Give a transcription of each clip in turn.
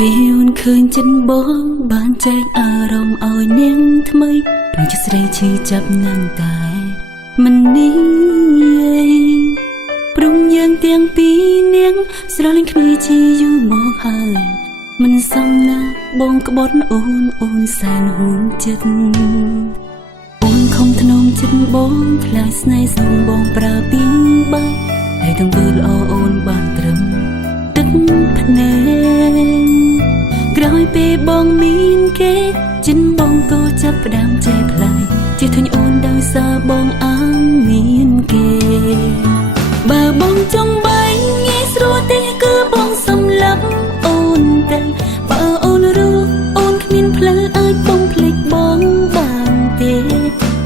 ពេលឃើញចិត្តបងបានចែកអារម្មណ៍ឲ្យនាងថ្មីព្រោះចិត្តស្រីឈឺចាប់ណាស់តែមិននេះព្រមយើងទាំងពីរនាងស្រលាញ់គ្នាជាយូរមកហើយមិនសមណាបងក្បត់អូនសែនហួងចិត្តអូនខំធ្នមចិត្តបងខ្លាចស្នេហ៍សូមបងប្រើពីងបាយតែទាំងធ្វើល្អអូនបានត្រឹមទឹកភ្នែកក្រោយពេលបងមានគេចិនបងក៏ចាប់ផ្ដើមចេះផ្លាយជាធុញអូនដោយសារបងអើមានគេបើបងចង់បែកងាយស្រួលទេគឺបងសម្លាប់អូនទៅបើអូនរស់អូនគ្មានផ្លូវអាចបងភ្លេចបងបានទេ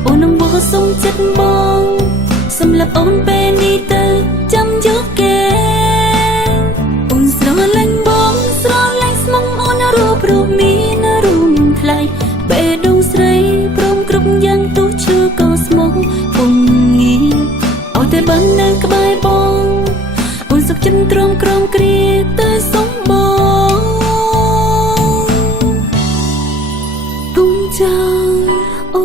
អូននឹងបោះសុំចិត្តបងសម្លាប់អូនពេលនេះទៅចាំយកគេអូនស្រលាញ់បងស្រលាញ់ស្មងអូនរូបមានរូបថ្លៃបេះដូងស្រីព្រមគ្រប់យ៉ាងទោះឈឺក៏ស្មងពុំងាយឲ្យតែបាននៅក្បែរបងអូនសុខចិត្តទ្រាំក្រំគ្រាទៅសុំបងគុំចៅអូ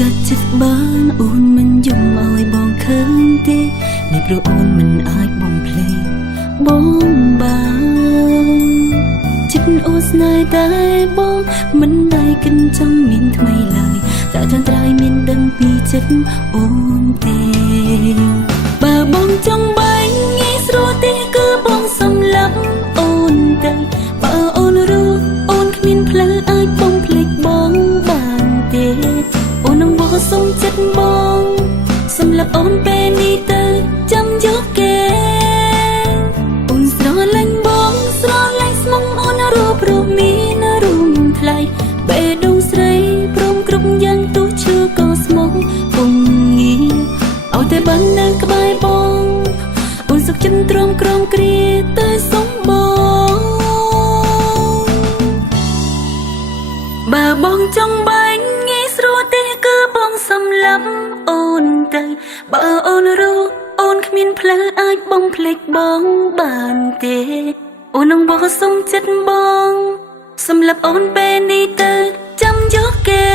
កាត់ចិត្តបានអូនមិនយំឲ្យបងឃើញទេនេះព្រោះអូនមិនអាចបងភ្លេចបងបានចិត្តអូនស្នេហ៍តែបងមិនដែលគិតចង់មានថ្មីឡើយតែចង់ត្រាយមានដឹងពីចិត្តអូនទេបើបងចង់បែកងាយស្រួលទេគឺបងសម្លាប់អូនទៅបើអូនរស់អូនគ្មានផ្លូវអាចបងភ្លេចបងបានទេអូននឹងបោះសុំចិត្តបងសម្រាប់អូនពេលនេះទៅចាំយកគេអូនស្រលាញ់បងស្រលាញ់ស្មងអូនរូបមានរូបថ្លៃបេះដូងស្រីព្រមគ្រប់យ៉ាងទោះឈឺក៏ស្មងពុំងាយឲ្យតែបាននៅក្បែរបងអូនសុខចិត្តទ្រាំក្រំគ្រាទៅសុំបងបើបងចង់បែកងាយស្រួលទេគឺបងសម្លាប់អូនទៅបើអូនរស់អូនគ្មានផ្លូវអាចបងភ្លេចបងបានទេអូននឹងបោះសុំចិត្តបងសម្លាប់អូនពេលនេះទៅចាំយកគេ